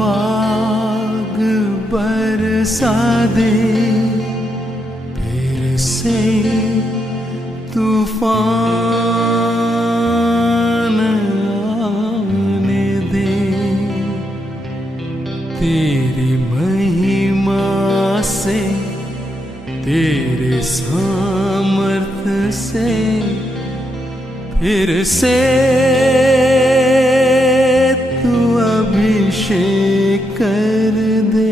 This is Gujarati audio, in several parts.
आग बरसा दे, फिर से तूफान आने दे। तेरी महिमा से, तेरे सामर्थ्य से फिर से तू अभिषेक कर दे।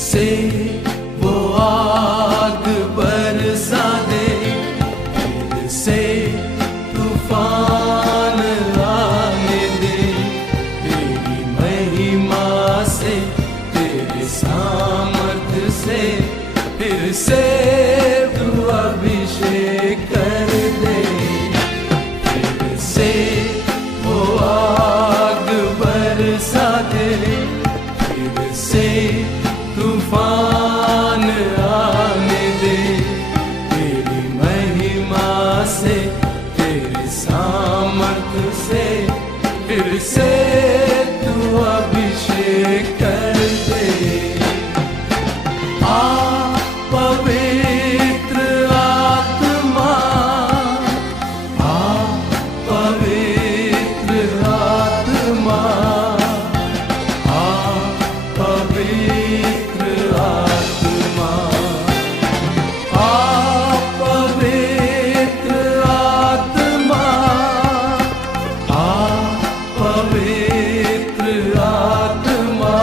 से वो आग बरसा दे, फिर से तूफान आने दे। तेरी महिमा से, तेरे सामर्थ्य से फिर से तू अभिषेक कर दे। फिर से वो आग बरसा दे, फिर से तूफान आने दे। तेरी महिमा से, तेरे सामर्थ्य से फिर से तू अभिषेक कर दे। आ पवित्र आत्मा, आ पवित्र आत्मा, आ पवित्र आत्मा, आ पवित्र आत्मा, आ पवित्र आत्मा,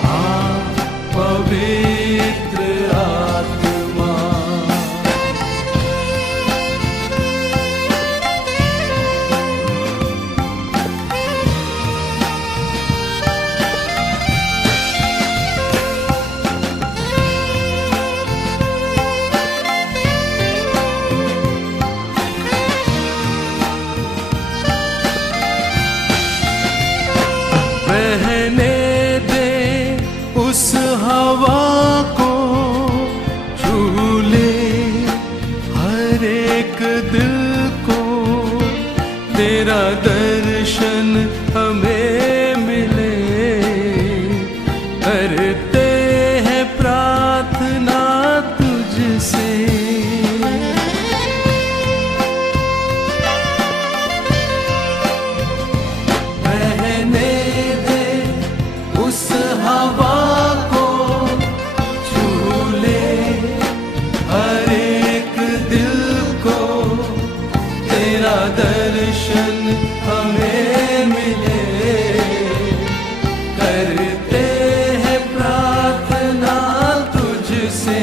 आ पवित्र आत्मा। बहने दे उस हवा को, झूले हर एक दिल को। तेरा दर्शन हमें मिले, करते हैं प्रार्थना तुझसे। उस हवा को, झूले हर एक दिल को। तेरा दर्शन हमें मिले, करते हैं प्रार्थना तुझसे।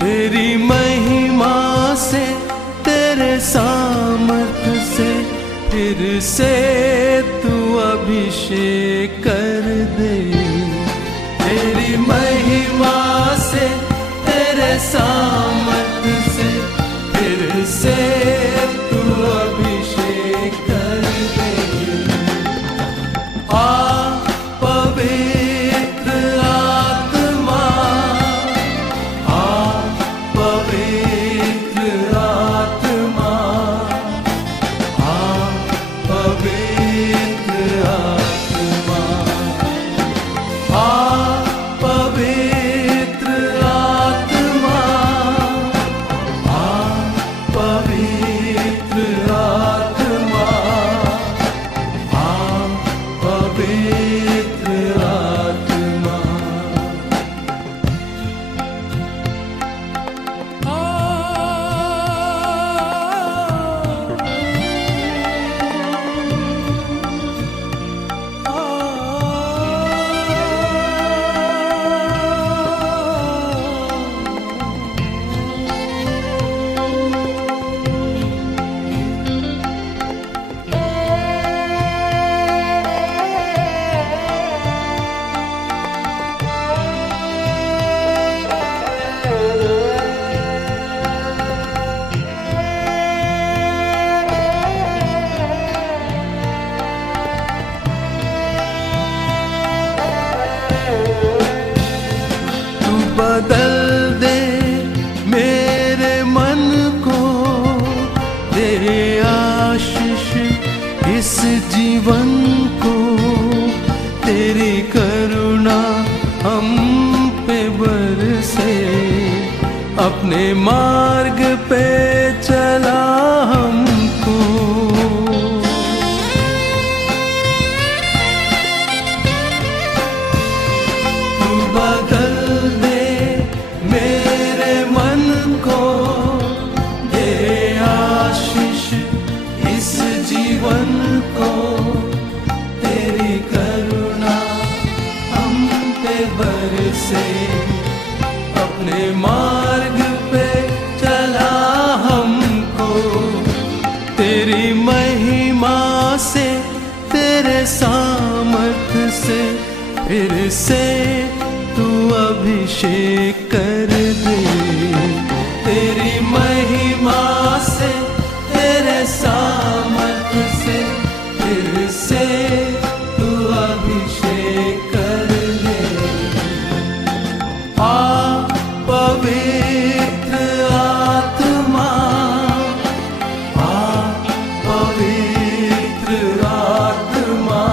तेरी महिमा से, तेरे सामर्थ्य से फिर से तू अभिषेक कर दे। तेरी महिमा से, तेरे सामर्थ्य से फिर से तू अभिषेक कर दे। आ पवित्र आत्मा, आ पवित्र आत्मा, आ पवित्र तू बदल दे मेरे मन को, दे आशीष इस जीवन को, तेरी करुणा हम पे बरसे, अपने मार्ग पे चला हमको। तू बदल दे मेरे मन को, दे आशीष इस जीवन को, तेरी करुणा हम पे बरसे, अपने मार्ग पे चला हमको। तेरी महिमा से, तेरे सामर्थ से, फिर से तू अभिषेक कर दे। तेरी महिमा से, तेरे सामर्थ से, फिर से तू अभिषेक कर दे। आ पवित्र आत्मा, आ पवित्र आत्मा,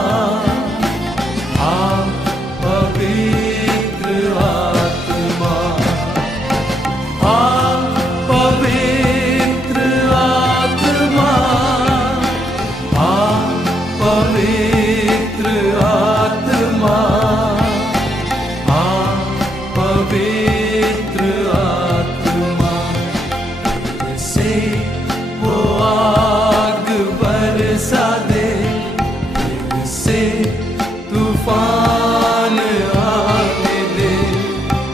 आ पवित्र आत्मा, आ पवित्र आत्मा, आ पवित्र आत्मा, आ पवित्र आत्मा। से वो आग बरसा दे, से तूफान आने दे,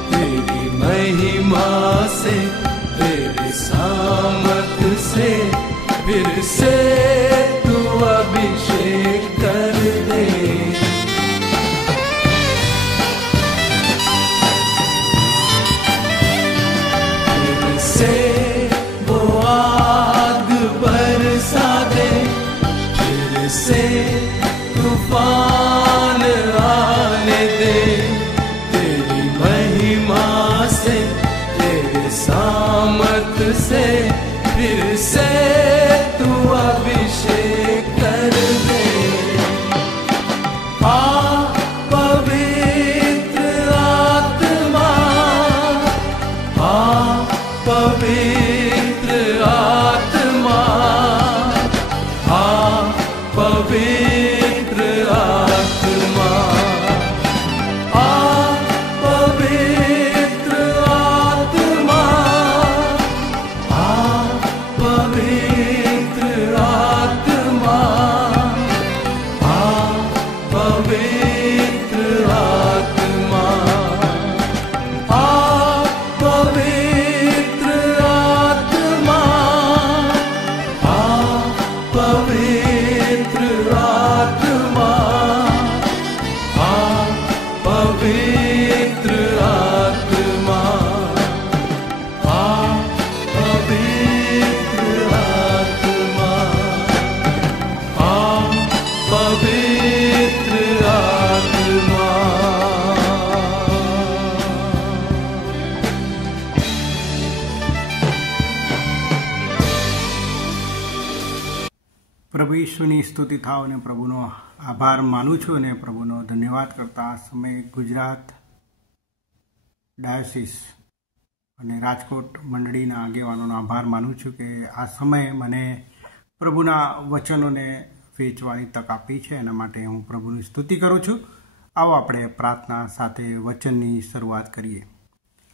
तेरी महिमा से, तेरे सामर्थ से, फिर से तू अभिषेक कर दे। फिर से वो आग बरसा दे, फिर से तूफान आने दे, तेरी महिमा से, तेरे सामर्थ से, फिर से तू अभिषेक कर दे। आ पवित्र आत्मा, आ पवित्र आत्मा, आ पवित्र आत्मा, आ पवित्र आत्मा, आ पवित्र आत्मा, आ पवित्र आत्मा, आ पवित्र आत्मा, आ पवित्र आत्मा, आ पवित्र आत्मा, आ पवित्र आत्मा, आ पवित्र आत्मा। પ્રભુ ઈશ્વરની સ્તુતિ થાવ અને પ્રભુનો આભાર માનું છું અને પ્રભુનો ધન્યવાદ કરતા આ સમયે ગુજરાત ડાયોસીસ અને રાજકોટ મંડળીના આગેવાનોનો આભાર માનું છું કે આ સમયે મને પ્રભુના વચનોને વેચવાની તક આપી છે, એના માટે હું પ્રભુની સ્તુતિ કરું છું। આવો આપણે પ્રાર્થના સાથે વચનની શરૂઆત કરીએ।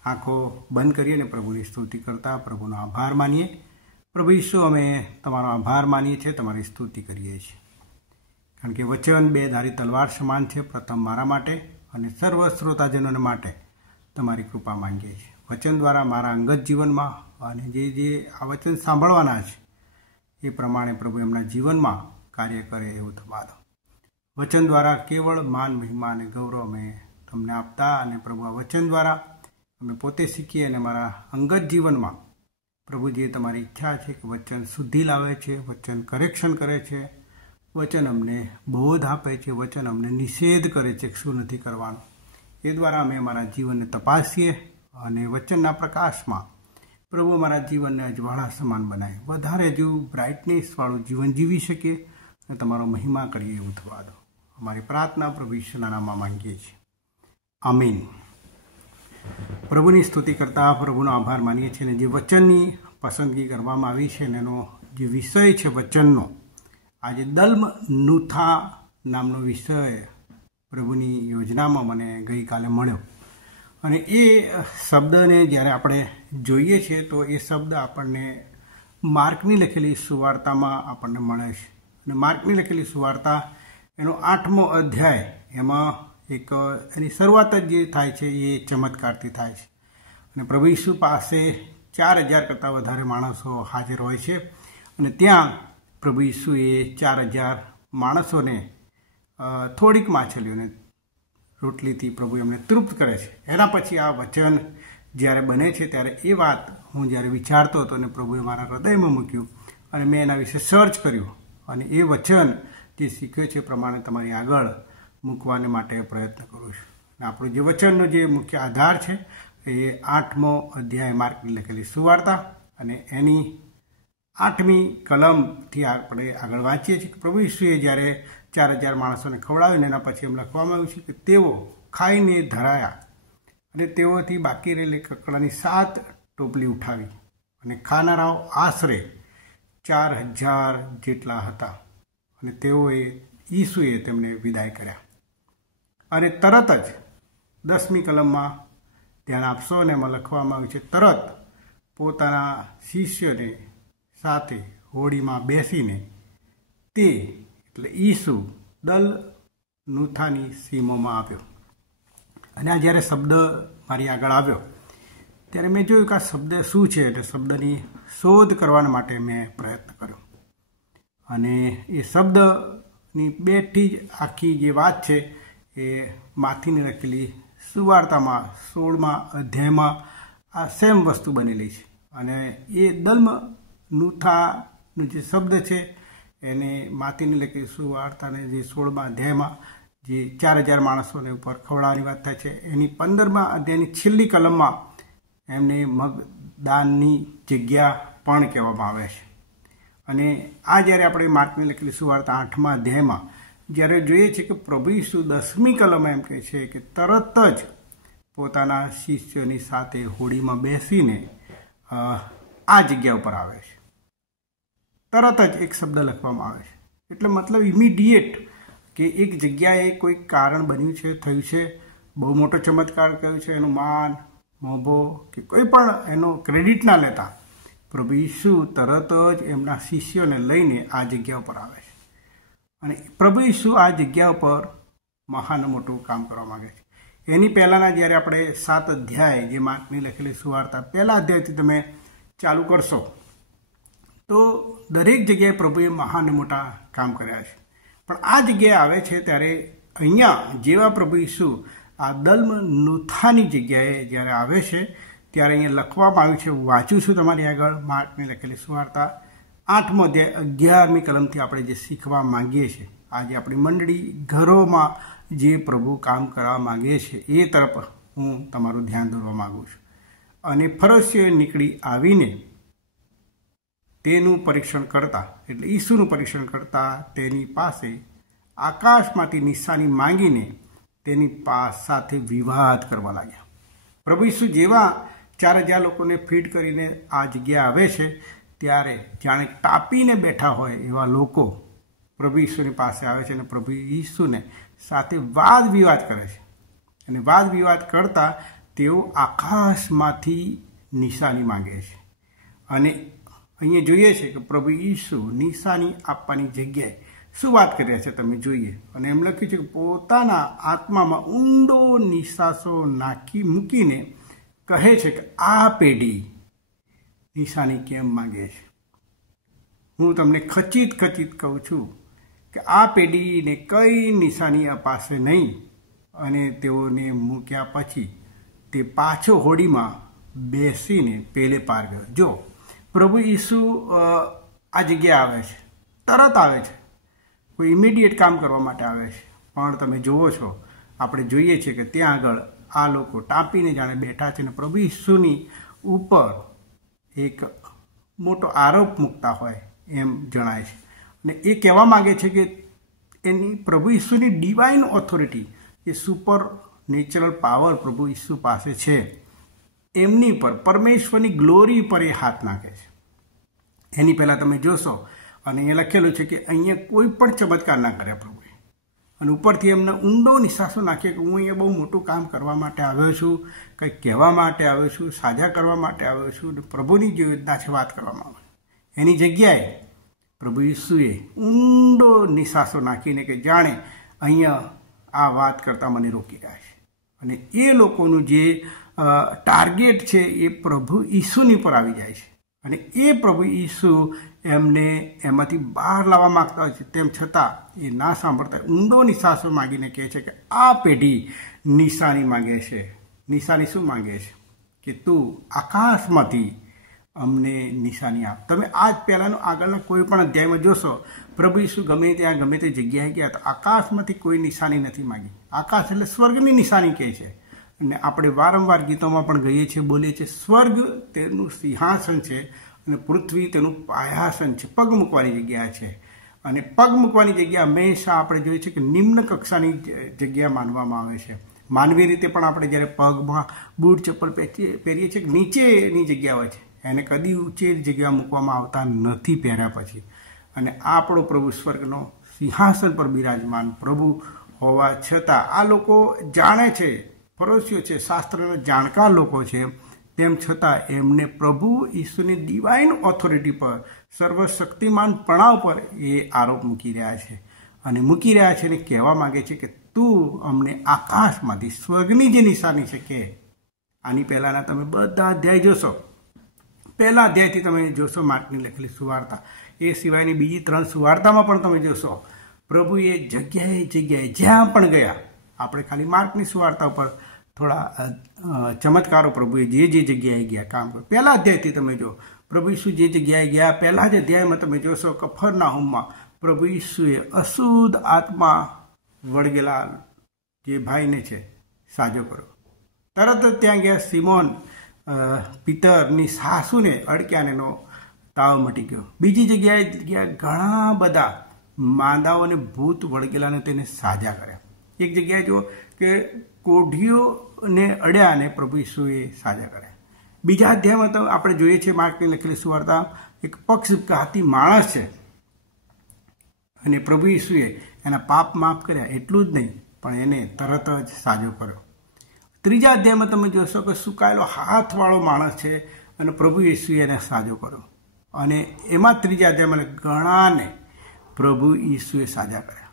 આંખો બંધ કરીએ અને પ્રભુની સ્તુતિ કરતા પ્રભુનો આભાર માનીએ। પ્રભુ ઈસુ, અમે તમારો આભાર માનીએ છીએ, તમારી સ્તુતિ કરીએ છીએ, કારણ કે વચન બે ધારી તલવાર સમાન છે। પ્રથમ મારા માટે અને સર્વ શ્રોતાજનોને માટે તમારી કૃપા માંગીએ છીએ। વચન દ્વારા મારા અંગત જીવનમાં અને જે આ વચન સાંભળવાના છે એ પ્રમાણે પ્રભુ એમના જીવનમાં કાર્ય કરે એવું થવા દો। વચન દ્વારા કેવળ માન, મહિમા અને ગૌરવ અમે તમને આપતા અને પ્રભુ આ વચન દ્વારા અમે પોતે શીખીએ અને મારા અંગત જીવનમાં પ્રભુજી તમારી ઈચ્છા છે કે વચન શુદ્ધિ લાવે છે, વચન કરેક્શન કરે છે, વચન અમને બોધ આપે છે, વચન અમને નિષેધ કરે છે કે શું નથી કરવાનું। એ દ્વારા અમે અમારા જીવનને તપાસીએ અને વચનના પ્રકાશમાં પ્રભુ અમારા જીવનને અજવાળા સમાન બનાવે, વધારે હજુ બ્રાઇટનેસવાળું જીવન જીવી શકીએ અને તમારો મહિમા કરીએ એવું થવા દો. અમારી પ્રાર્થના પ્રભુ ઈશ્વરના નામમાં માંગીએ છીએ, આમીન. પ્રભુની સ્તુતિ કરતા પ્રભુનો આભાર માનીએ છીએ. અને જે વચનની પસંદગી કરવામાં આવી છે અને એનો જે વિષય છે વચનનો, આજે દલ્મ નુથા નામનો વિષય પ્રભુની યોજનામાં મને ગઈકાલે મળ્યો. અને એ શબ્દને જ્યારે આપણે જોઈએ છીએ તો એ શબ્દ આપણને માર્કની લખેલી સુવાર્તામાં આપણને મળે છે. અને માર્કની લખેલી સુવાર્તા એનો 8મો અધ્યાય, એમાં એક એની શરૂઆત જ જે થાય છે એ ચમત્કારથી થાય છે. અને પ્રભુ ઈસુ પાસે 4000 કરતાં વધારે માણસો હાજર હોય છે. અને ત્યાં પ્રભુ ઈસુએ 4000 માણસોને થોડીક માછલીઓને રોટલીથી પ્રભુ એમને તૃપ્ત કરે છે. એના પછી આ વચન જ્યારે બને છે ત્યારે એ વાત હું જ્યારે વિચારતો હતો અને પ્રભુએ મારા હૃદયમાં મૂક્યું અને મેં એના વિશે સર્ચ કર્યું અને એ વચન જે શીખ્યો છે પ્રમાણે તમારી આગળ મૂકવાને માટે પ્રયત્ન કરું છું. અને આપણું જે વચનનો જે મુખ્ય આધાર છે એ 8મો અધ્યાય માર્કની લખેલી સુવાર્તા અને એની 8મી કલમથી આપણે આગળ વાંચીએ છીએ કે પ્રભુ ઈસુએ જ્યારે 4000 માણસોને ખવડાવ્યું એના પછી એમ લખવામાં આવ્યું છે કે તેઓ ખાઈને ધરાયા અને તેઓથી બાકી રહેલી કકડાની 7 ટોપલી ઉઠાવી અને ખાનારાઓ આશરે 4000 જેટલા હતા. અને ઈસુએ તેમને વિદાય કર્યા. અને તરત જ 10મી કલમમાં ધ્યાન આપશો અને એમાં લખવામાં આવ્યું છે, તરત પોતાના શિષ્યોને સાથે હોડીમાં બેસીને તે એટલે ઈસુ દલ નુથાની સીમોમાં આવ્યો. અને આ જ્યારે શબ્દ મારી આગળ આવ્યો ત્યારે મેં જોયું કે આ શબ્દ શું છે. એટલે શબ્દની શોધ કરવા માટે મેં પ્રયત્ન કર્યો. અને એ શબ્દની બેઠી જ આખી જે વાત છે એ માથીની લખેલી સુવાર્તામાં 16મા અધ્યાયમાં આ સેમ વસ્તુ બનેલી છે. અને એ દલ્મ નુથાનો જે શબ્દ છે એને માથીની લખેલી સુવાર્તાને જે 16મા અધ્યાયમાં જે 4000 માણસોને ઉપર ખવડાવવાની વાત થાય છે એની 15મા અધ્યાયની છેલ્લી કલમમાં એમને મગદાનની જગ્યા પણ કહેવામાં આવે છે. અને આ જ્યારે આપણે માર્કની લખેલી સુવાર્તા 8મા અધ્યાયમાં જ્યારે જોઈએ છે કે પ્રભુ ઈસુ 10મી કલમમાં એમ કહે છે કે તરત જ પોતાના શિષ્યોની સાથે હોડીમાં બેસીને આ જગ્યા ઉપર આવે છે. તરત જ એક શબ્દ લખવામાં આવે છે. એટલે મતલબ ઇમિડિયેટ કે એક જગ્યાએ કોઈ કારણ બન્યું છે, થયું છે, બહુ મોટો ચમત્કાર કર્યો છે, એનું માન મોભો કે કોઈ પણ એનો ક્રેડિટ ના લેતા પ્રભુ ઈસુ તરત જ એમના શિષ્યોને લઈને આ જગ્યા ઉપર આવે છે. અને પ્રભુ ઈસુ આ જગ્યા ઉપર મહાન મોટું કામ કરવા માગે છે. એની પહેલાંના જ્યારે આપણે 7 અધ્યાય જે માર્કની લખેલી સુવાર્તા પહેલા અધ્યાયથી તમે ચાલુ કરશો તો દરેક જગ્યાએ પ્રભુએ મહાન મોટા કામ કર્યા છે. પણ આ જગ્યાએ આવે છે ત્યારે અહીંયા જેવા પ્રભુ ઈસુ આ દલ્મ નુથાની જગ્યાએ જ્યારે આવે છે ત્યારે અહીંયા લખવામાં આવ્યું છે. હું વાંચું છું તમારી આગળ માર્કની લખેલી સુવાર્તા 8મો અધ્યાય 11મી કલમથી આપણે જે શીખવા માંગીએ છીએ. આજે આપણી મંડળી ઘરોમાં જે પ્રભુ કામ કરવા માંગે છે એ તરફ હું તમારું ધ્યાન દોરવા માગું છું. અને ફરસ્યોએ નીકળી આવીને તેનું પરીક્ષણ કરતા એટલે ઈસુનું પરીક્ષણ કરતા તેની પાસે આકાશમાંથી નિશાની માંગીને તેની સાથે વિવાદ કરવા લાગ્યા. પ્રભુ ઈસુ જેવા 4000 લોકોને ફીડ કરીને આ જગ્યાએ આવે છે ત્યારે જાણે તાપીને બેઠા હોય એવા લોકો પ્રભુ ઈસુની પાસે આવે છે અને પ્રભુ ઈસુને સાથે વાદ વિવાદ કરે છે. અને વાદ વિવાદ કરતા તેઓ આકાશમાંથી નિશાની માંગે છે. અને અહીંયા જોઈએ છે કે પ્રભુ ઈસુ નિશાની આપવાની જગ્યાએ શું વાત કરી રહ્યા છે તમે જોઈએ. અને એમ લખ્યું છે કે પોતાના આત્મામાં ઊંડો નિશાસો મૂકીને કહે છે કે આ પેઢી નિશાની કેમ માંગે છે. હું તમને ખચિત કહું છું કે આ પેઢીને કઈ નિશાની અપાશે નહીં. અને તેઓને મૂક્યા પછી તે પાછો હોડીમાં બેસીને પેલે પાર ગયો. જો પ્રભુ ઈસુ આ જગ્યાએ આવે છે, તરત આવે છે, કોઈ ઇમિડિયેટ કામ કરવા માટે આવે છે. પણ તમે જુઓ છો, આપણે જોઈએ છીએ કે ત્યાં આગળ આ લોકો ટાંપીને જાણે બેઠા છે અને પ્રભુ ઈસુની ઉપર એક મોટો આરોપ મૂકતા હોય એમ જણાય છે. અને એ કહેવા માગે છે કે એની પ્રભુ ઈસુની ડિવાઇન ઓથોરિટી, એ સુપર નેચરલ પાવર પ્રભુ ઈસુ પાસે છે, એમની પર, પરમેશ્વરની ગ્લોરી પર એ હાથ નાખે છે. એની પહેલાં તમે જોશો અને એ લખેલું છે કે અહીંયા કોઈ પણ ચમત્કાર ના કર્યા પ્રભુએ, અને ઉપરથી એમને ઊંડો નિશાસો નાખ્યો કે હું અહીંયા બહુ મોટું કામ કરવા માટે આવ્યો છું, કંઈક કહેવા માટે આવ્યો છું, સાજા કરવા માટે આવ્યો છું, અને પ્રભુની જે યોજના છે વાત કરવામાં આવે. એની જગ્યાએ પ્રભુ ઈસુએ ઊંડો નિશાસો નાખીને કે જાણે અહીંયા આ વાત કરતાં મને રોકી રહ્યા છે. અને એ લોકોનું જે ટાર્ગેટ છે એ પ્રભુ ઈસુની પર આવી જાય છે. અને એ પ્રભુ ઈસુ એમને એમાંથી બહાર લાવવા માગતા હોય છે, તેમ છતાં એ ના સાંભળતા ઊંડો નિશાસો માગીને કહે છે કે આ પેઢી નિશાની માગે છે. નિશાની શું માગે છે? કે તું આકાશમાંથી અમને નિશાની આપ. તમે આજ પહેલાંનો આગળના કોઈ પણ અધ્યાયમાં જોશો, પ્રભુ ઈસુ ગમે ત્યાં ગમે તે જગ્યાએ ગયા તો આકાશમાંથી કોઈ નિશાની નથી માગી. આકાશ એટલે સ્વર્ગની નિશાની કહે છે. અને આપણે વારંવાર ગીતોમાં પણ ગઈએ છીએ, બોલીએ છીએ, સ્વર્ગ તેનું સિંહાસન છે અને પૃથ્વી તેનું પાયાસન છે, પગ મૂકવાની જગ્યા છે. અને પગ મૂકવાની જગ્યા હંમેશા આપણે જોઈએ છીએ કે નિમ્ન કક્ષાની જગ્યા માનવામાં આવે છે. માનવી રીતે પણ આપણે જ્યારે પગમાં બૂટ ચપ્પલ પહેરીએ છીએ, નીચેની જગ્યા હોય છે, એને કદી ઊંચી જગ્યા મૂકવામાં આવતા નથી પહેર્યા પછી. અને આપણો પ્રભુ સ્વર્ગનો સિંહાસન પર બિરાજમાન પ્રભુ હોવા છતાં આ લોકો જાણે છે, ફરોશીઓ છે, શાસ્ત્રના જાણકાર લોકો છે, તેમ છતાં એમને પ્રભુ ઈસુની ડિવાઇન ઓથોરિટી પર, સર્વશક્તિમાન પણાવ પર એ આરોપ મૂકી રહ્યા છે. અને મૂકી રહ્યા છે અને કહેવા માગે છે કે તું અમને આકાશમાંથી સ્વર્ગની જે નિશાની છે કે. આની પહેલાંના તમે બધા અધ્યાય જોશો, પહેલા અધ્યાયથી તમે જોશો માર્કની લખેલી સુવાર્તા, એ સિવાયની બીજી 3 સુવાર્તામાં પણ તમે જોશો પ્રભુએ જગ્યાએ જ્યાં પણ ગયા, આપણે ખાલી માર્કની સુવાર્તા ઉપર થોડા ચમત્કારો પ્રભુએ જે જગ્યાએ ગયા કામ કર્યું. પહેલા અધ્યાયથી તમે જો પ્રભુ ઈસુ જે જગ્યાએ ગયા, પહેલા જ અધ્યાયમાં તમે જોશો કફરનાહુમમાં પ્રભુ ઈસુએ અશુદ્ધ આત્મા વળગેલા જે ભાઈને છે સાજો કર્યો. તરત જ ત્યાં ગયા સિમોન પિતરની સાસુને અડક્યાને એનો તાવ મટી ગયો. બીજી જગ્યાએ ગયા ઘણા બધા માંદાઓને ભૂત વળગેલાને તેને સાજા કર્યા. એક જગ્યાએ જો કે કોઢીઓને અડ્યા અને પ્રભુ ઈસુએ સાજા કર્યા. બીજા અધ્યાયમાં તો આપણે જોઈએ છીએ માર્કની લખેલી સુવાર્તા, એક પક્ષઘાતી માણસ છે અને પ્રભુ ઈસુએ એના પાપ માફ કર્યા. એટલું જ નહીં પણ એને તરત જ સાજો કર્યો. ત્રીજા અધ્યાયમાં તમે જોશો કે સુકાયેલો હાથવાળો માણસ છે અને પ્રભુ ઈસુએ એને સાજો કર્યો. અને એમાં ત્રીજા અધ્યાયમાં ઘણાને પ્રભુ ઈસુએ સાજા કર્યા.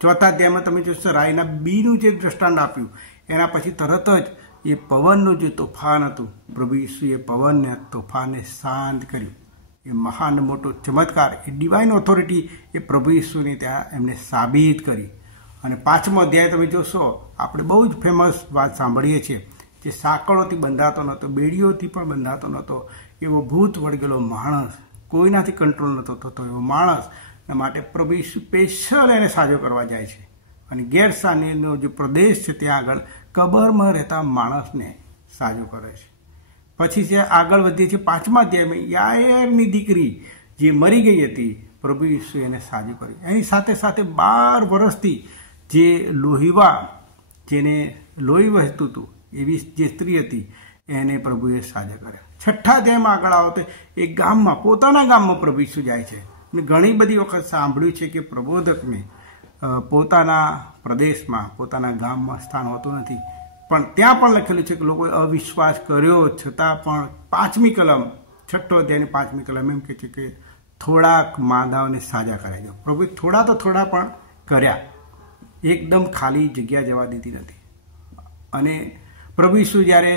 ચોથા અધ્યાયમાં તમે જોશો રાઈના બીનું જે દ્રષ્ટાંત આપ્યું, એના પછી તરત જ એ પવનનું જે તોફાન હતું, પ્રભુ ઈસુએ પવનને તોફાનને શાંત કર્યું. એ મહાન મોટો ચમત્કાર, એ ડિવાઇન ઓથોરિટી એ પ્રભુ ઈસુની ત્યાં એમને સાબિત કરી. અને 5મો અધ્યાય તમે જોશો, આપણે બહુ જ ફેમસ વાત સાંભળીએ છીએ, જે સાંકળોથી બંધાતો નહોતો, બેડીઓથી પણ બંધાતો નહોતો, એવો ભૂત વળગેલો માણસ, કોઈનાથી કંટ્રોલ નહોતો થતો એવો માણસ માટે પ્રભુ ઈસુ સ્પેશિયલ એને સાજો કરવા જાય છે. અને ગેરસાનીનો જે પ્રદેશ છે ત્યાં આગળ કબરમાં રહેતા માણસને સાજો કરે છે. પછી જે આગળ વધીએ છીએ 5મા અધ્યાયમાં યાયરની દીકરી જે મરી ગઈ હતી, પ્રભુ ઈસુ એને સાજો કરી. એની સાથે સાથે 12 વર્ષથી જે લોહીવા, જેને લોહી વહેતું હતું એવી જે સ્ત્રી હતી, એને પ્રભુએ સાજા કર્યા. 6ઠ્ઠા અધ્યાયમાં આગળ આવો તો એક ગામમાં, પોતાના ગામમાં પ્રભુ ઈસુ જાય છે. અને ઘણી બધી વખત સાંભળ્યું છે કે પ્રબોધકને પોતાના પ્રદેશમાં, પોતાના ગામમાં સ્થાન હોતું નથી, પણ ત્યાં પણ લખેલું છે કે લોકોએ અવિશ્વાસ કર્યો છતાં પણ 5મી કલમ, 6ઠ્ઠો અધ્યાયની 5મી કલમ એમ કહે છે કે થોડાક માંદાઓને સાજા કરાવી દો. પ્રભુએ થોડા પણ કર્યા, એકદમ ખાલી જગ્યા જવા દીધી નથી. અને પ્રભુ ઈસુ જ્યારે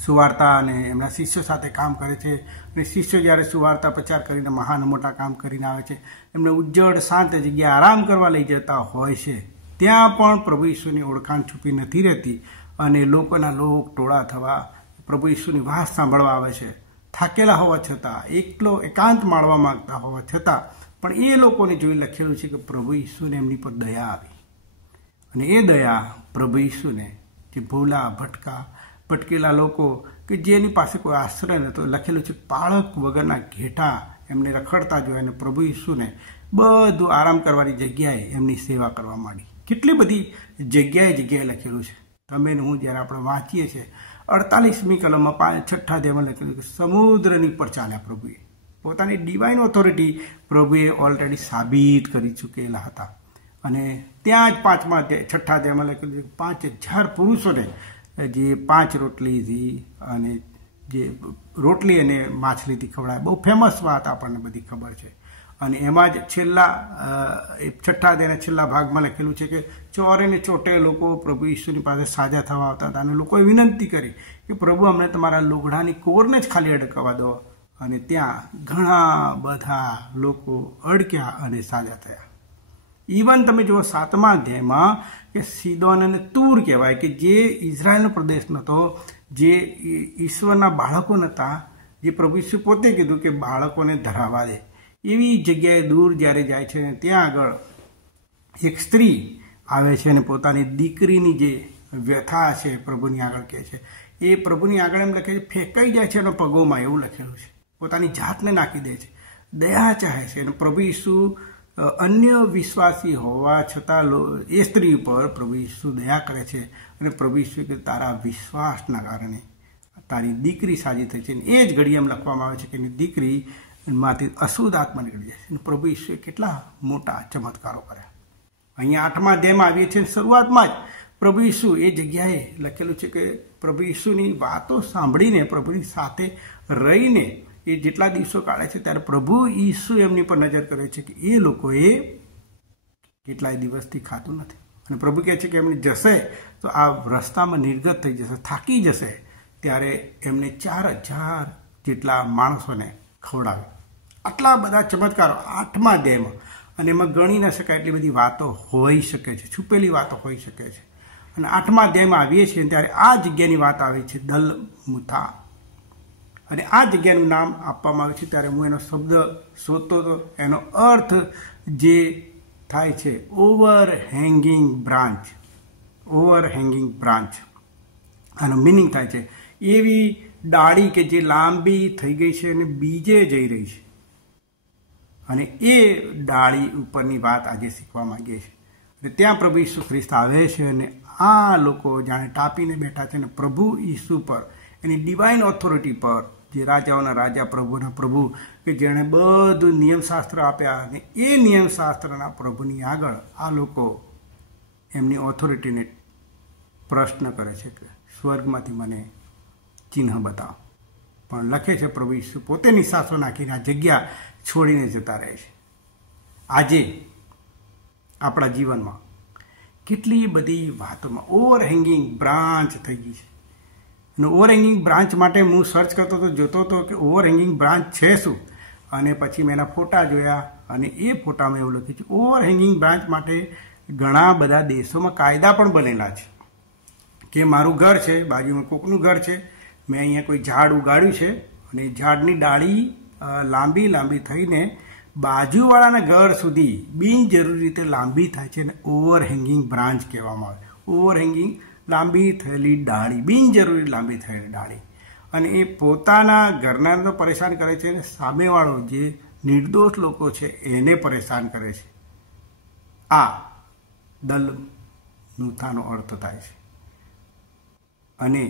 સુવાર્તા અને એમના શિષ્યો સાથે કામ કરે છે, અને શિષ્યો જ્યારે સુવાર્તા પ્રચાર કરીને મહાન મોટા કામ કરીને આવે છે, એમને ઉજ્જડ શાંત જગ્યા આરામ કરવા લઈ જતા હોય છે, ત્યાં પણ પ્રભુ ઈસુની ઓળખાણ છુપી નથી રહેતી. અને લોકોના ટોળા થવા પ્રભુ ઈસુની વાત સાંભળવા આવે છે, થાકેલા હોવા છતાં, એકલો એકાંત માણવા માંગતા હોવા છતાં પણ એ લોકોને જોઈ લખેલું છે કે પ્રભુ ઈસુને એમની પર દયા આવી. અને એ દયા પ્રભુ ઈસુને જે ભૂલા ભટકેલા લોકો કે જેની પાસે કોઈ આશ્રય નહોતો, લખેલું છે પાળક વગરના ઘેટા એમને રખડતા જોયા અને પ્રભુ ઈસુને બધું આરામ કરવાની જગ્યાએ એમની સેવા કરવા માંડી. કેટલી બધી જગ્યાએ લખેલું છે. તમે હું જ્યારે આપણે વાંચીએ છીએ 48મી કલમમાં 6ઠ્ઠા અધ્યાયમાં લખેલું કે સમુદ્રની ઉપર ચાલ્યા પ્રભુએ. પોતાની ડિવાઇન ઓથોરિટી પ્રભુએ ઓલરેડી સાબિત કરી ચૂકેલા હતા. અને ત્યાં જ 6ઠ્ઠા અધ્યાયમાં લખેલું છે 5000 પુરુષોને જે 5 રોટલીથી અને જે રોટલી અને માછલીથી ખવડાય. બહુ ફેમસ વાત આપણને બધી ખબર છે. અને એમાં જ છેલ્લા 6ઠ્ઠા અધ્યાયના છેલ્લા ભાગમાં લખેલું છે કે ચોરે ને ચોટે લોકો પ્રભુ ઈસુની પાસે સાજા થવા આવતા હતા અને લોકોએ વિનંતી કરી કે પ્રભુ અમને તમારા લુગડાની કોરને જ ખાલી અડકવા દો. અને ત્યાં ઘણા બધા લોકો અડક્યા અને સાજા થયા. ઇવન તમે જુઓ 7મા અધ્યાયમાં કે સીદોન અને તૂર કહેવાય કે જે ઇઝરાયલનો પ્રદેશ નહોતો, જે ઈશ્વરના બાળકો નહોતા, જે પ્રભુ ઈસુ પોતે કીધું કે બાળકોને ધરાવવા દે, એવી જગ્યાએ દૂર જ્યારે જાય છે ત્યાં આગળ એક સ્ત્રી આવે છે અને પોતાની દીકરીની જે વ્યથા છે પ્રભુની આગળ કહે છે. એ પ્રભુની આગળ એમ લખે છે ફેંકાઈ જાય છે એનો પગોમાં, એવું લખેલું છે. પોતાની જાતને નાખી દે છે, દયા ચાહે છે. અને પ્રભુ ઈસુ અન્ય વિશ્વાસી હોવા છતાં એ સ્ત્રી ઉપર પ્રભુ ઈસુ દયા કરે છે અને પ્રભુ ઈસુ કે તારા વિશ્વાસના કારણે તારી દીકરી સાજી થઈ છે. એ જ ઘડી એમ લખવામાં આવે છે કે એની દીકરી માંથી અશુદ્ધ આત્મા નીકળી જાય છે. પ્રભુ ઈસુએ કેટલા મોટા ચમત્કારો કર્યા. અહીંયા 8મા અધ્યાયમાં આવીએ છીએ. શરૂઆતમાં જ પ્રભુ ઈસુ એ જગ્યાએ લખેલું છે કે પ્રભુ ઈસુની વાતો સાંભળીને, પ્રભુની સાથે રહીને એ જેટલા દિવસો કાઢે છે ત્યારે પ્રભુ ઈસુ એમની પર નજર કરે છે કે એ લોકોએ કેટલાય દિવસથી ખાતું નથી. અને પ્રભુ કહે છે કે એમને જશે તો આ રસ્તામાં નિર્ગત થઈ જશે, થાકી જશે. ત્યારે એમને 4000 જેટલા માણસોને ખવડાવે. આટલા બધા ચમત્કારો 8મા અધ્યાયમાં. અને એમાં ગણી ન શકાય એટલી બધી વાતો હોઈ શકે છે, છુપેલી વાતો હોઈ શકે છે. અને 8મા અધ્યાયમાં આવીએ છીએ ત્યારે આ જગ્યાની વાત આવે છે દલમુથા. અને આ જગ્યાનું નામ આપવામાં આવે છે ત્યારે હું એનો શબ્દ શોધતો હતો. એનો અર્થ જે થાય છે ઓવરહેંગિંગ બ્રાન્ચ. ઓવરહેંગિંગ બ્રાન્ચ આનો મિનિંગ થાય છે એવી ડાળી કે જે લાંબી થઈ ગઈ છે અને બીજે જઈ રહી છે. અને એ ડાળી ઉપરની વાત આજે શીખવા માંગીએ છીએ. અને ત્યાં પ્રભુ ઈસુ ખ્રિસ્ત આવે છે અને આ લોકો જાણે ટાપીને બેઠા છે. અને પ્રભુ ઈસુ પર, એની ડિવાઇન ઓથોરિટી પર, જે રાજાઓના રાજા, પ્રભુના પ્રભુ, કે જેણે બધું નિયમશાસ્ત્ર આપ્યા, અને એ નિયમશાસ્ત્રના પ્રભુની આગળ આ લોકો એમની ઓથોરિટીને પ્રશ્ન કરે છે કે સ્વર્ગમાંથી મને ચિહ્ન બતાવો. પણ લખે છે પ્રભુ ઈસુ પોતે નિશાસો નાખીને આ જગ્યા છોડીને જતા રહે છે. આજે આપણા જીવનમાં કેટલી બધી વાતોમાં ઓવરહેંગિંગ બ્રાન્ચ થઈ ગઈ છે. અને ઓવરહેંગિંગ બ્રાન્ચ માટે હું સર્ચ કરતો હતો, જોતો હતો કે ઓવરહેંગિંગ બ્રાન્ચ છે શું. અને પછી મેં એના ફોટા જોયા અને એ ફોટામાં એવું લખ્યું છે ઓવરહેંગિંગ બ્રાન્ચ માટે ઘણા બધા દેશોમાં કાયદા પણ બનેલા છે કે મારું ઘર છે, બાજુમાં કોકનું ઘર છે, મેં અહીંયા કોઈ ઝાડ ઉગાડ્યું છે અને ઝાડની ડાળી લાંબી થઈને બાજુવાળાના ઘર સુધી બિનજરૂરી રીતે લાંબી થાય છે અને ઓવરહેંગિંગ બ્રાન્ચ કહેવામાં આવે. ઓવરહેંગિંગ લાંબી થયેલી ડાળી, બિનજરૂરી લાંબી થયેલી ડાળી. અને એ પોતાના ઘરના તો પરેશાન કરે છે અને સામેવાળો જે નિર્દોષ લોકો છે એને પરેશાન કરે છે. આ દલમુથાનો અર્થ થાય છે. અને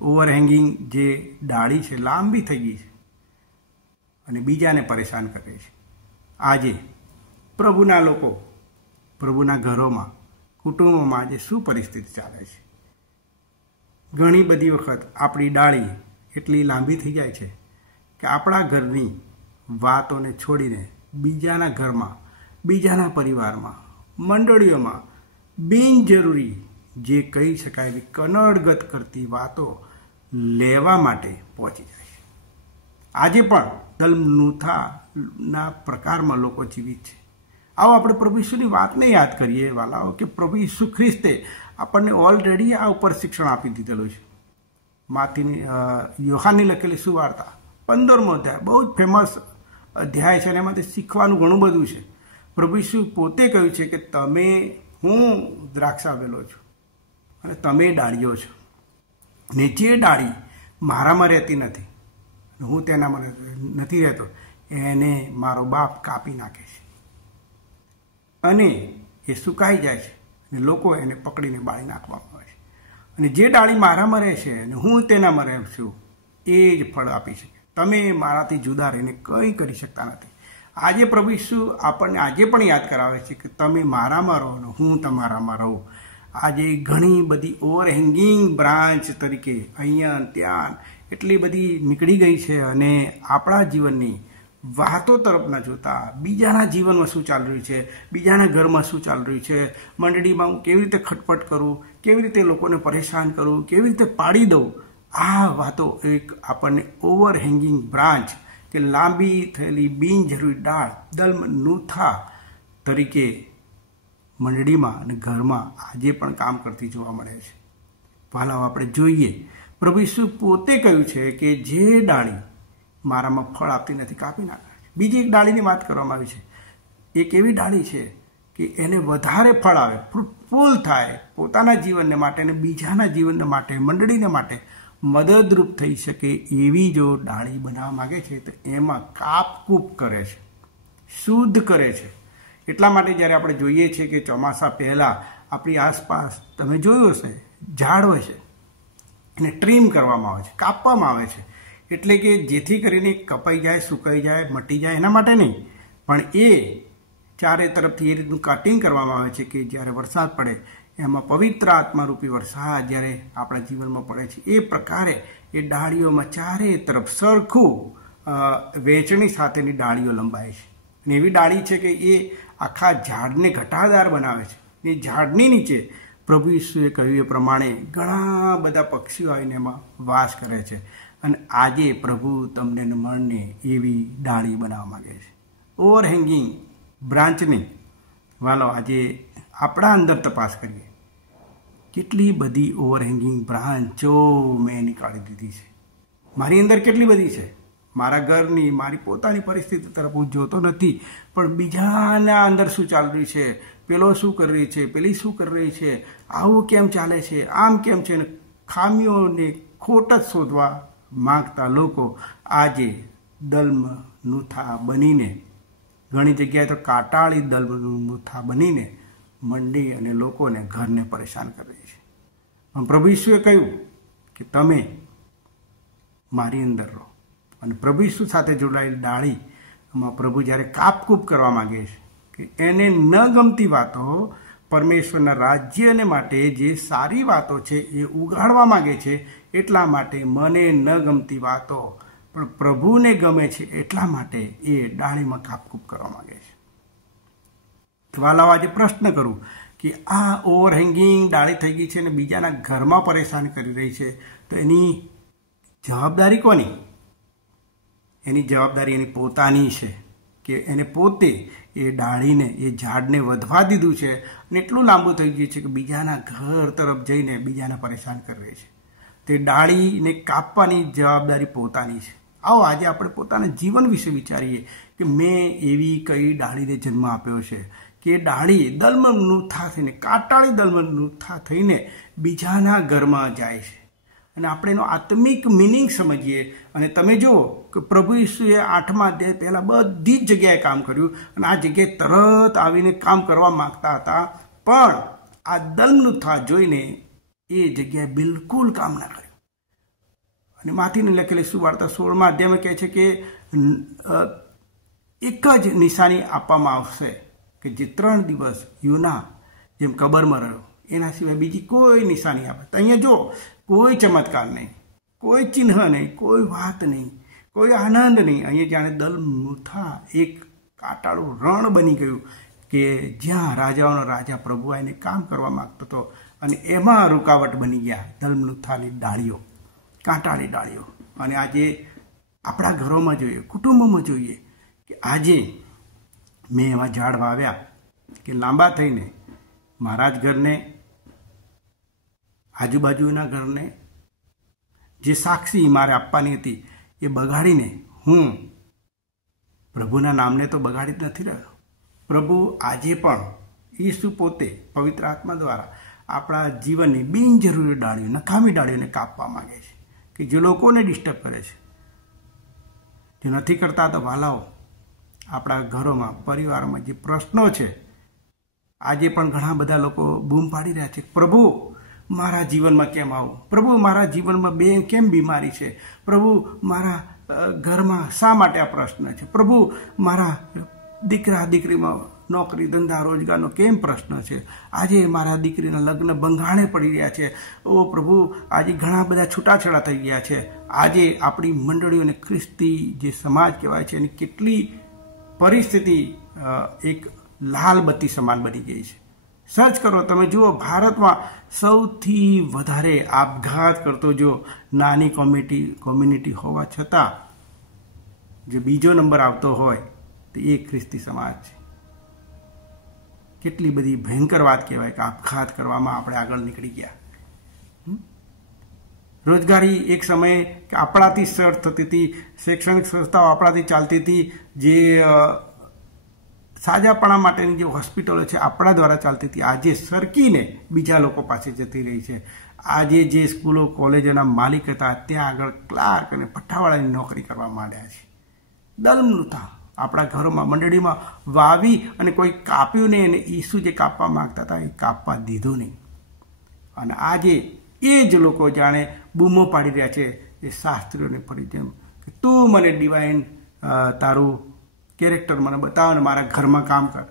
ઓવરહેંગિંગ જે ડાળી છે લાંબી થઈ ગઈ છે અને બીજાને પરેશાન કરે છે. આજે પ્રભુના લોકો, પ્રભુના ઘરોમાં, કુટુંબોમાં આજે શું પરિસ્થિતિ ચાલે છે. ઘણી બધી વખત આપણી ડાળી એટલી લાંબી થઈ જાય છે કે આપણા ઘરની વાતોને છોડીને બીજાના ઘરમાં, બીજાના પરિવારમાં, મંડળીઓમાં બિનજરૂરી જે કહી શકાય એવી કનડગત કરતી વાતો લેવા માટે પહોંચી જાય છે. આજે પણ દલમુથાના પ્રકારમાં લોકો જીવિત છે. આવો આપણે પ્રભુ ઈસુની વાતને યાદ કરીએ વાલાઓ, કે પ્રભુ ઈસુ ખ્રિસ્તે આપણને ઓલરેડી આ ઉપર શિક્ષણ આપી દીધેલું છે. યોહાનની લખેલી સુવાર્તા 15મો અધ્યાય બહુ જ ફેમસ અધ્યાય છે અને એમાંથી શીખવાનું ઘણું બધું છે. પ્રભુ ઈસુ પોતે કહ્યું છે કે હું દ્રાક્ષા વેલો છું અને તમે ડાળીઓ છો. ને જે ડાળી મારામાં રહેતી નથી, હું તેનામાં નથી રહેતો, એને મારો બાપ કાપી નાખે છે અને એ સુકાઈ જાય છે અને લોકો એને પકડીને બાળી નાખવામાં આવે છે. અને જે ડાળી મારામાં રહે છે અને હું તેનામાં રહું છું, એ જ ફળ આપી શકે. તમે મારાથી જુદા રહીને કંઈ કરી શકતા નથી. આજે પ્રભુ ઈસુ આપણને આજે પણ યાદ કરાવે છે કે તમે મારામાં રહો ને હું તમારામાં રહું. આજે ઘણી બધી ઓવરહેંગિંગ બ્રાન્ચ તરીકે અહીંયા ત્યાં એટલી બધી નીકળી ગઈ છે અને આપણા જીવનની વાતો તરફ ન જોતા બીજાના જીવનમાં શું ચાલી રહ્યું છે, બીજાના ઘરમાં શું ચાલી રહ્યું છે, મંડળીમાં હું કેવી રીતે ખટપટ કરું, કેવી રીતે લોકોને પરેશાન કરું, કેવી રીતે પાડી દઉં, આ વાતો એક આપણને ઓવરહેંગિંગ બ્રાન્ચ કે લાંબી થયેલી બિનજરૂરી ડાળ દલમનુથા તરીકે મંડળીમાં અને ઘરમાં આજે પણ કામ કરતી જોવા મળે છે. પહેલાં આપણે જોઈએ, પ્રભુ ઈસુ પોતે કહ્યું છે કે જે ડાળી મારામાં ફળ આપતી નથી કાપી નાખે. બીજી એક ડાળીની વાત કરવામાં આવી છે. એક એવી ડાળી છે કે એને વધારે ફળ આવે, ફ્રૂટફુલ થાય, પોતાના જીવનને માટે અને બીજાના જીવનને માટે, મંડળીને માટે મદદરૂપ થઈ શકે એવી જો ડાળી બનાવવા માગે છે તો એમાં કાપકૂપ કરે છે, શુદ્ધ કરે છે. એટલા માટે જ્યારે આપણે જોઈએ છીએ કે ચોમાસા પહેલાં આપણી આસપાસ તમે જોયું હશે ઝાડ હોય છે, એને ટ્રીમ કરવામાં આવે છે, કાપવામાં આવે છે. એટલે કે જેથી કરીને કપાઈ જાય, સુકાઈ જાય, મટી જાય એના માટે નહીં, પણ એ ચારે તરફથી એ રીતનું કટિંગ કરવામાં આવે છે કે જ્યારે વરસાદ પડે એમાં પવિત્ર આત્મારૂપી વરસાદ જ્યારે આપણા જીવનમાં પડે છે એ પ્રકારે એ ડાળીઓમાં ચારે તરફ સરખું વહેંચણી સાથેની ડાળીઓ લંબાય છે. અને એવી ડાળી છે કે એ આખા ઝાડને ઘટાદાર બનાવે છે. એ ઝાડની નીચે પ્રભુ ઈસુએ કહ્યું એ પ્રમાણે ઘણા બધા પક્ષીઓ આવીને એમાં વાસ કરે છે. અને આજે પ્રભુ તમને મનને એવી ડાળી બનાવવા માગે છે, ઓવરહેંગિંગ બ્રાન્ચની. વાલો આજે આપણા અંદર તપાસ કરીએ, કેટલી બધી ઓવરહેંગિંગ બ્રાન્ચો મેં નીકાળી દીધી છે. મારી અંદર કેટલી બધી છે. મારા ઘરની, મારી પોતાની પરિસ્થિતિ તરફ હું જોતો નથી, પણ બીજાના અંદર શું ચાલી રહ્યું છે, પેલો શું કરી રહી છે, પેલી શું કરી રહી છે, આવું કેમ ચાલે છે, આમ કેમ છે, ખામીઓને ખોટ જ શોધવા માગતા લોકો આજે દલમનુથા બનીને, ઘણી જગ્યાએ તો કાટાળી દલમનુથા બનીને મંડી અને લોકોને ઘરને પરેશાન કરે છે. પણ પ્રભુ ઈસુએ કહ્યું કે તમે મારી અંદર રહો. અને પ્રભુ ઈસુ સાથે જોડાયેલી ડાળીમાં પ્રભુ જ્યારે કાપકૂપ કરવા માગે છે કે એને ન ગમતી વાતો, પરમેશ્વરના રાજ્યને માટે જે સારી વાતો છે એ ઉગાડવા માગે છે. એટલા માટે મને ન ગમતી વાતો પણ પ્રભુને ગમે છે, એટલા માટે એ ડાળીમાં કાપકૂપ કરવા માગે છે. વાલાઓ, આજે પ્રશ્ન કરું કે આ ઓવરહેંગિંગ ડાળી થઈ ગઈ છે અને બીજાના ઘરમાં પરેશાન કરી રહી છે, તો એની જવાબદારી કોની? એની જવાબદારી એની પોતાની છે કે એને પોતે એ ડાળીને, એ ઝાડને વધવા દીધું છે અને એટલું લાંબુ થઈ ગયું છે કે બીજાના ઘર તરફ જઈને બીજાને પરેશાન કરી રહી છે. તે ડાળીને કાપવાની જવાબદારી પોતાની છે. આવો આજે આપણે પોતાના જીવન વિશે વિચારીએ કે મેં એવી કઈ ડાળીને જન્મ આપ્યો છે કે ડાળી દલમનુથા થઈને, કાટાળી દલમનુથા થઈને બીજાના ઘરમાં જાય છે. અને આપણે એનો આત્મિક મિનિંગ સમજીએ. અને તમે જુઓ કે પ્રભુ ઈસુએ 8મા અધ્યાય પહેલાં બધી જ જગ્યાએ કામ કર્યું અને આ જગ્યાએ તરત આવીને કામ કરવા માગતા હતા, પણ આ દલમનુથા જોઈને એ જગ્યાએ બિલકુલ કામ ના કર્યું. અને માથીને લખેલી સુવાર્તા 16મા અધ્યાયમાં કહે છે કે એક જ નિશાની આપવામાં આવશે કે જે 3 દિવસ યુના જેમ કબરમાં રહ્યો, એના સિવાય બીજી કોઈ નિશાની આપે. તો અહીંયા જો કોઈ ચમત્કાર નહીં, કોઈ ચિહ્ન નહીં, કોઈ વાત નહીં, કોઈ આનંદ નહીં. અહીંયા જાણે દલમનુથા એક કાટાળું રણ બની ગયું કે જ્યાં રાજાઓનો રાજા પ્રભુ આવીને કામ કરવા માગતો હતો અને એમાં રૂકાવટ બની ગયા દલમનુથાની ડાળીઓ, કાંટાળી ડાળીઓ. અને આજે આપણા ઘરોમાં જોઈએ, કુટુંબોમાં જોઈએ કે આજે મેં એવા ઝાડ વાવ્યા કે લાંબા થઈને મારા જ ઘરને, આજુબાજુના ઘરને જે સાક્ષી મારે આપવાની હતી એ બગાડીને હું પ્રભુના નામને તો બગાડી જ નથી રહ્યો. પ્રભુ આજે પણ ઈસુ પોતે પવિત્ર આત્મા દ્વારા આપણા જીવનની બિનજરૂરી ડાળીઓ, નકામી ડાળીઓને કાપવા માંગે છે કે જે લોકોને ડિસ્ટર્બ કરે છે. જે નથી કરતા તો વાલાઓ, આપણા ઘરોમાં, પરિવારમાં જે પ્રશ્નો છે, આજે પણ ઘણા બધા લોકો બૂમ પાડી રહ્યા છે, પ્રભુ મારા જીવનમાં કેમ આવું, પ્રભુ મારા જીવનમાં કેમ બીમારી છે, પ્રભુ મારા ઘરમાં શા માટે આ પ્રશ્ન છે, પ્રભુ મારા દીકરા દીકરીમાં નોકરી ધંધા રોજગારનો કેમ પ્રશ્ન છે, આજે મારા દીકરીના લગ્ન બંગાળે પડી રહ્યા છે, ઓ પ્રભુ આજે ઘણા બધા છૂટાછેડા થઈ ગયા છે. આજે આપણી મંડળીઓને ખ્રિસ્તી જે સમાજ કહેવાય છે એની કેટલી પરિસ્થિતિ એક લાલ બત્તી સમાન બની ગઈ છે. સર્ચ કરો, તમે જુઓ, ભારતમાં સૌથી વધારે આપઘાત કરતો જો નાની કોમ્યુનિટી હોવા છતાં જે બીજો નંબર આવતો હોય તો એ ખ્રિસ્તી સમાજ છે. કેટલી બધી ભયંકર વાત કહેવાય કે આપઘાત કરવામાં આપણે આગળ નીકળી ગયા. રોજગારી એક સમયે કે આપણાથી સર્ચ થતી હતી, શૈક્ષણિક સંસ્થાઓ આપણાથી ચાલતી હતી, જે સાજાપણા માટેની જે હોસ્પિટલો છે આપણા દ્વારા ચાલતી હતી, આજે સરકીને બીજા લોકો પાસે જતી રહી છે. આજે જે સ્કૂલો કોલેજોના માલિક હતા ત્યાં આગળ ક્લાર્ક અને પઠ્ઠાવાળાની નોકરી કરવા માંડ્યા છે. દલમલુતા આપણા ઘરોમાં, મંડળીમાં વાવી અને કોઈ કાપ્યું નહીં, અને ઈસુ જે કાપવા માંગતા હતા એ કાપવા દીધું નહીં. અને આજે એ જ લોકો જાણે બૂમો પાડી રહ્યા છે એ શાસ્ત્રીઓને ફરી જેમ કે તું મને ડિવાઇન તારું કેરેક્ટર મને બતાવ ને મારા ઘરમાં કામ કર.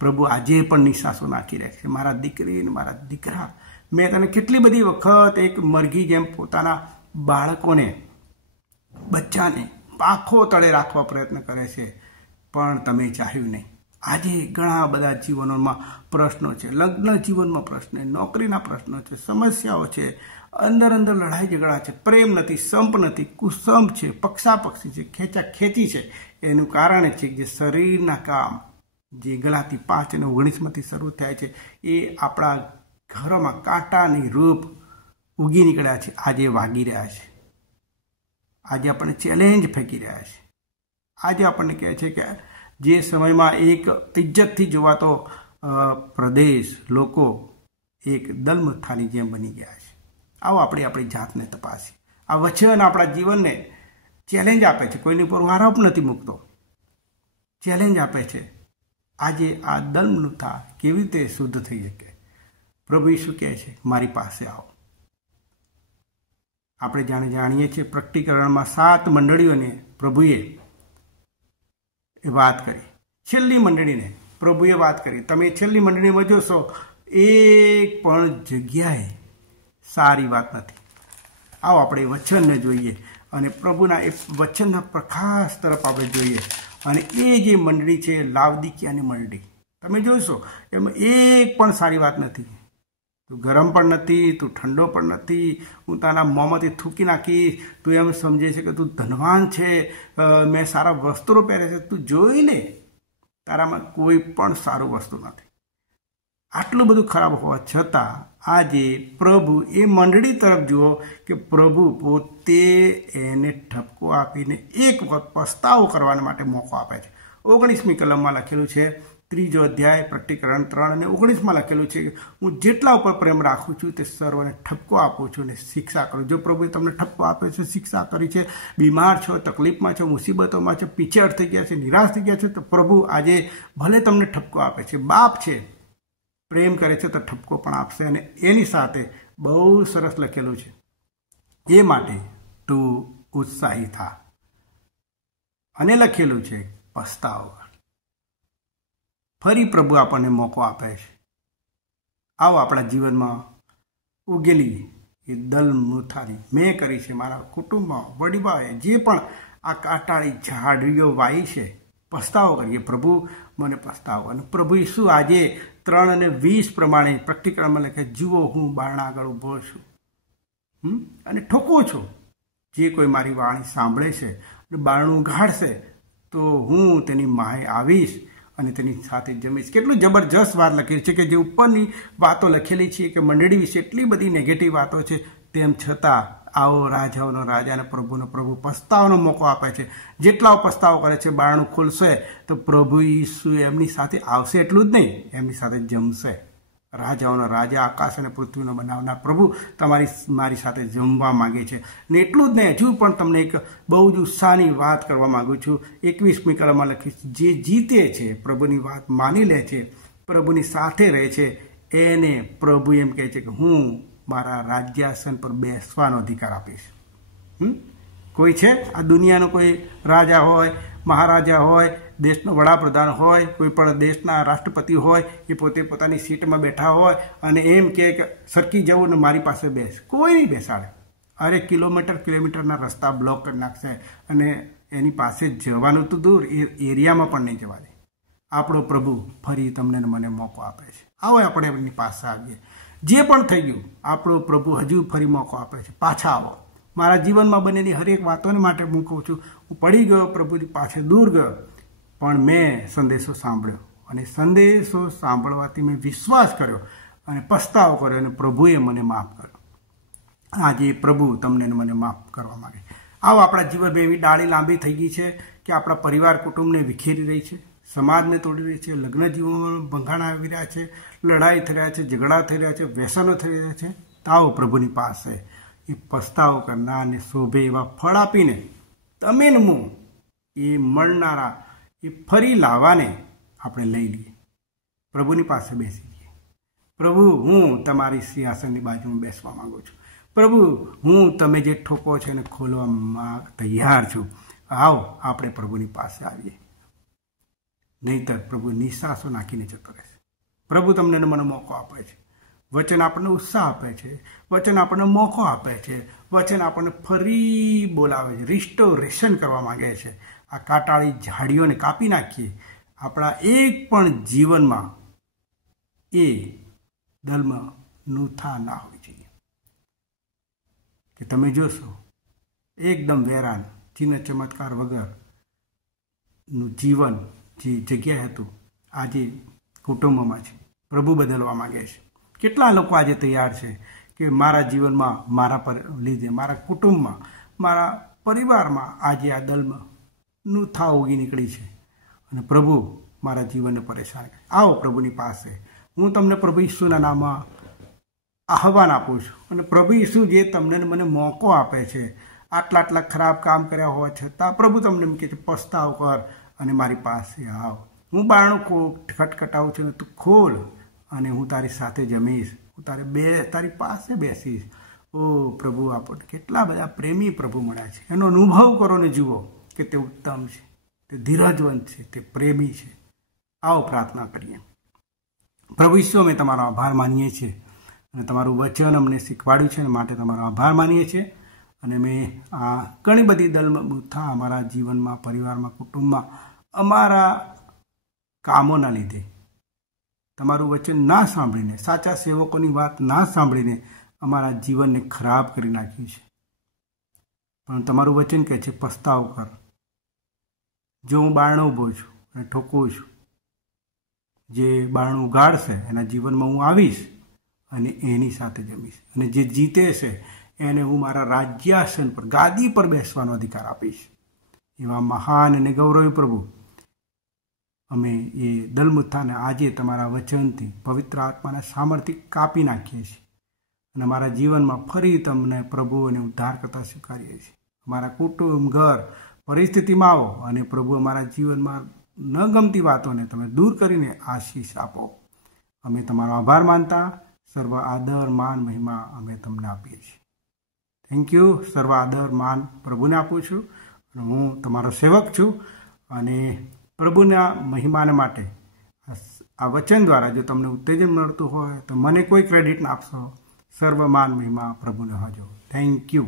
પ્રભુ આજે પણ નિશાસો નાખી રહ્યા છે, મારા દીકરી ને મારા દીકરા. મેં તને કેટલી બધી વખત એક મરઘી જેમ પોતાના બાળકોને, બચ્ચાને પાંખો તળે રાખવા પ્રયત્ન કરે છે, પણ તમે ચાહ્યું નહીં. આજે ઘણા બધા જીવનોમાં પ્રશ્નો છે, લગ્ન જીવનમાં પ્રશ્ન, નોકરીના પ્રશ્નો છે, સમસ્યાઓ છે, અંદર લડાઈ ઝઘડા છે, પ્રેમ નથી, સંપ નથી, કુસંપ છે, પક્ષાપક્ષી છે, ખેંચી છે. એનું કારણ છે કે જે શરીરના કામ જે ગલાતી 5 અને 19માંથી શરૂ થાય છે એ આપણા ઘરોમાં કાંટાની રૂપ ઉગી નીકળ્યા છે, આજે વાગી રહ્યા છે. આજે આપણને ચેલેન્જ ફેંકી રહ્યા છે. આજે આપણને કહે છે કે જે સમયમાં એક ઇજ્જતથી જોવાતો પ્રદેશ, લોકો એક દલમથાની જેમ બની ગયા છે. આવો આપણે આપણી જાતને તપાસીએ. આ વચન આપણા જીવનને ચેલેન્જ આપે છે, કોઈની ઉપર આરોપ નથી મૂકતો, ચેલેન્જ આપે છે. આજે આ દલમથા કેવી રીતે શુદ્ધ થઈ શકે? પ્રભુ ઈસુ કહે છે મારી પાસે આવો. આપણે જાણીએ છીએ પ્રકટીકરણમાં 7 મંડળીઓને પ્રભુએ વાત કરી. છેલ્લી મંડળીને પ્રભુએ વાત કરી. તમે છેલ્લી મંડળીમાં જોશો એક પણ જગ્યાએ સારી વાત નથી. આવો આપણે વચનને જોઈએ અને પ્રભુના એ વચનના પ્રકાશ તરફ આપણે જોઈએ. અને એ જે મંડળી છે લાવદિકિયાની મંડળી, તમે જોશો એમાં એક પણ સારી વાત નથી. તું ગરમ પણ નથી, તું ઠંડો પણ નથી, હું તારા મોંમાંથી થૂકી નાખીશ, તું એમ સમજે છે કે તું ધનવાન છે, મેં સારા વસ્ત્રો પહેરે છે, તું જોઈ લે તારામાં કોઈ પણ સારું વસ્તુ નથી. આટલું બધું ખરાબ હોવા છતાં આજે પ્રભુ એ મંડળી તરફ જુઓ કે પ્રભુ પોતે એને ઠપકો આપીને એક વખત પસ્તાવો કરવા માટે મોકો આપે છે. 19મી કલમમાં લખેલું છે, 3જો અધ્યાય પ્રકટીકરણ 3 અને 19માં લખેલું છે કે હું જેટલા ઉપર પ્રેમ રાખું છું તે સર્વને ઠપકો આપું છું અને શિક્ષા કરું. જો પ્રભુએ તમને ઠપકો આપે છે, શિક્ષા કરી છે, બીમાર છો, તકલીફમાં છો, મુસીબતોમાં છો, પીછેહટ થઈ ગયા છે, નિરાશ થઈ ગયા છે, તો પ્રભુ આજે ભલે તમને ઠપકો આપે છે. બાપ છે, પ્રેમ કરે છે તો ઠપકો પણ આપશે. અને એની સાથે બહુ સરસ લખેલું છે, એ માટે તું ઉત્સાહી થા. અને લખેલું છે પસ્તાવો. ફરી પ્રભુ આપણને મોકો આપે છે. આવો આપણા જીવનમાં ઉગેલી એ દલમથારી મેં કરી છે, મારા કુટુંબમાં વડીવાએ જે પણ આ કાંટાળી ઝાડીઓ વાઈ છે, પસ્તાવો કરીએ. પ્રભુ મને પસ્તાવો. અને પ્રભુ ઈસુ આજે 3 અને 20 પ્રમાણે પ્રકટીકરણમાં લખે, જુઓ હું બારણા આગળ ઊભો છું અને ઠોકું છું. જે કોઈ મારી વાણી સાંભળે છે અને બારણું ઉઘાડશે તો હું તેની માહે આવીશ અને તેની સાથે જમીશ. કેટલું જબરજસ્ત વાત લખેલી છે કે જે ઉપરની વાતો લખેલી છે કે મંડળી વિશે એટલી બધી નેગેટિવ વાતો છે, તેમ છતાં આવો રાજાઓનો રાજા અને પ્રભુનો પ્રભુ પસ્તાવાનો મોકો આપે છે. જેટલાઓ પસ્તાવો કરે છે, બારણું ખુલશે તો પ્રભુ ઈસુ એમની સાથે આવશે. એટલું જ નહીં, એમની સાથે જમશે, રાજાઓના રાજા, આકાશ અને પૃથ્વીનો બનાવનાર પ્રભુ મારી સાથે જમવા માગે છે. ને એટલું જ નહીં, હજુ પણ તમને એક બહુ જ ઉત્સાહની વાત કરવા માગું છું. 21મી કલમમાં લખીશ, જે જીતે છે, પ્રભુની વાત માની લે છે, પ્રભુની સાથે રહે છે, એને પ્રભુ એમ કહે છે કે હું મારા રાજ્યાસન પર બેસવાનો અધિકાર આપીશ. કોઈ છે આ દુનિયાનો કોઈ રાજા હોય, મહારાજા હોય, દેશનો વડાપ્રધાન હોય, કોઈ પણ દેશના રાષ્ટ્રપતિ હોય, એ પોતે પોતાની સીટમાં બેઠા હોય અને એમ કે સરકી જવું ને મારી પાસે બેસ? કોઈ નહીં બેસાડે. અરે કિલોમીટરના રસ્તા બ્લોક કરી નાખશે અને એની પાસે જવાનું તો દૂર, એ એરિયામાં પણ નહીં જવા દે. આપણો પ્રભુ ફરી તમને મને મોકો આપે છે. આવો આપણે એમની પાસે આવીએ. જે પણ થઈ ગયું, આપણો પ્રભુ હજુ ફરી મોકો આપે છે. પાછા આવો. મારા જીવનમાં બનેલી હરેક વાતોને માટે હું કહું છું, હું પડી ગયો, પ્રભુની પાસે દૂર ગયો, પણ મેં સંદેશો સાંભળ્યો અને સંદેશો સાંભળવાથી મેં વિશ્વાસ કર્યો અને પસ્તાવો કર્યો અને પ્રભુએ મને માફ કર્યો. આજે પ્રભુ તમને મને માફ કરવા માંગે. આવો આપણા જીવનમાં એવી ડાળી લાંબી થઈ ગઈ છે કે આપણા પરિવાર કુટુંબને વિખેરી રહી છે, સમાજને તોડી રહી છે, લગ્ન જીવનમાં ભંગાણા આવી રહ્યા છે, લડાઈ થઈ રહ્યા છે, ઝઘડા થઈ રહ્યા છે, વ્યસનો થઈ રહ્યા છે. તો આવો પ્રભુની પાસે એ પસ્તાવો કરનારને શોભે એવા ફળ આપીને તમે ને હું એ મળનારા એ ફરી લાવવાને આપણે લઈ લઈએ. પ્રભુની પાસે બેસી જઈએ. પ્રભુ, હું તમારી સિંહાસનની બાજુમાં બેસવા માંગુ છું. પ્રભુ, હું તમે જે ઠોકો છે એને ખોલવામાં તૈયાર છું. આવો આપણે પ્રભુની પાસે આવીએ. નહીંતર પ્રભુ નિશાસો નાખીને જતો રહેશે. પ્રભુ તમને મને મોકો આપે છે. વચન આપણને ઉત્સાહ આપે છે. વચન આપણને મોકો આપે છે. વચન આપણને ફરી બોલાવે છે, રિસ્ટોરેશન કરવા માંગે છે. આ કાંટાળી ઝાડીઓને કાપી નાખીએ. આપણા એક પણ જીવનમાં એ દલમાં નૂથા ના હોવી જોઈએ કે તમે જોશો એકદમ વેરાન, ચિહ્ન ચમત્કાર વગરનું જીવન જે જગ્યાએ હતું આજે કુટુંબમાં છે. પ્રભુ બદલવા માંગે છે. કેટલા લોકો આજે તૈયાર છે કે મારા જીવનમાં, મારા પર લીધે, મારા કુટુંબમાં, મારા પરિવારમાં આજે આ દલમાં નૂથા ઉગી નીકળી છે અને પ્રભુ મારા જીવનને પરેશાન કરે. આવો પ્રભુની પાસે. હું તમને પ્રભુ ઈસુના નામમાં આહવાન આપું છું અને પ્રભુ ઈસુ જે તમને મને મોકો આપે છે, આટલા ખરાબ કામ કર્યા હોવા છતાં પ્રભુ તમને એમ કહે છે પસ્તાવ કર અને મારી પાસે આવ. હું બારણું ખટખટાવું છું, તું ખોલ અને હું તારી સાથે જમીશ, હું તારી પાસે બેસીશ. ઓ પ્રભુ, આપણને કેટલા બધા પ્રેમી પ્રભુ મળ્યા છે. એનો અનુભવ કરો ને જુઓ કે તે ઉત્તમ છે, તે ધીરજવંત છે, તે પ્રેમી છે. આવો પ્રાર્થના કરીએ. પ્રભુ ઈસુ, અમે તમારો આભાર માનીએ છીએ અને તમારું વચન અમને શીખવાડ્યું છે, માટે તમારો આભાર માનીએ છીએ. અને મેં આ ઘણી બધી દલમથા અમારા જીવનમાં, પરિવારમાં, કુટુંબમાં, અમારા કામોના લીધે તમારું વચન ના સાંભળીને, સાચા સેવકોની વાત ના સાંભળીને અમારા જીવનને ખરાબ કરી નાખ્યું છે. પણ તમારું વચન કહે છે પસ્તાવ કર. જો હું બારણું ઊભો છું અને ઠોકું છું, જે બારણું ઉગાડશે એના જીવનમાં હું આવીશ અને એની સાથે જમીશ, અને જે જીતે છે એને હું મારા રાજ્યાસન પર, ગાદી પર બેસવાનો અધિકાર આપીશ. એવા મહાન અને ગૌરવી પ્રભુ, અમે એ દલમુથાને આજે તમારા વચનથી, પવિત્ર આત્માના સામર્થ્ય કાપી નાખીએ છીએ અને અમારા જીવનમાં ફરી તમને પ્રભુ અને ઉદ્ધાર કરતા સ્વીકારીએ છીએ. અમારા કુટુંબ, ઘર, પરિસ્થિતિમાં આવો અને પ્રભુ અમારા જીવનમાં ન ગમતી વાતોને તમે દૂર કરીને આશીષ આપો. અમે તમારો આભાર માનતા સર્વ આદર, માન, મહિમા અમે તમને આપીએ છીએ. Thank you. સર્વ આદર, માન પ્રભુને આપું છું અને હું તમારો સેવક છું. અને પ્રભુના મહિમાને માટે આ વચન દ્વારા જો તમને ઉત્તેજન મળતું હોય તો મને કોઈ ક્રેડિટ ના આપશો. સર્વ માન મહિમા પ્રભુને હજો. Thank you.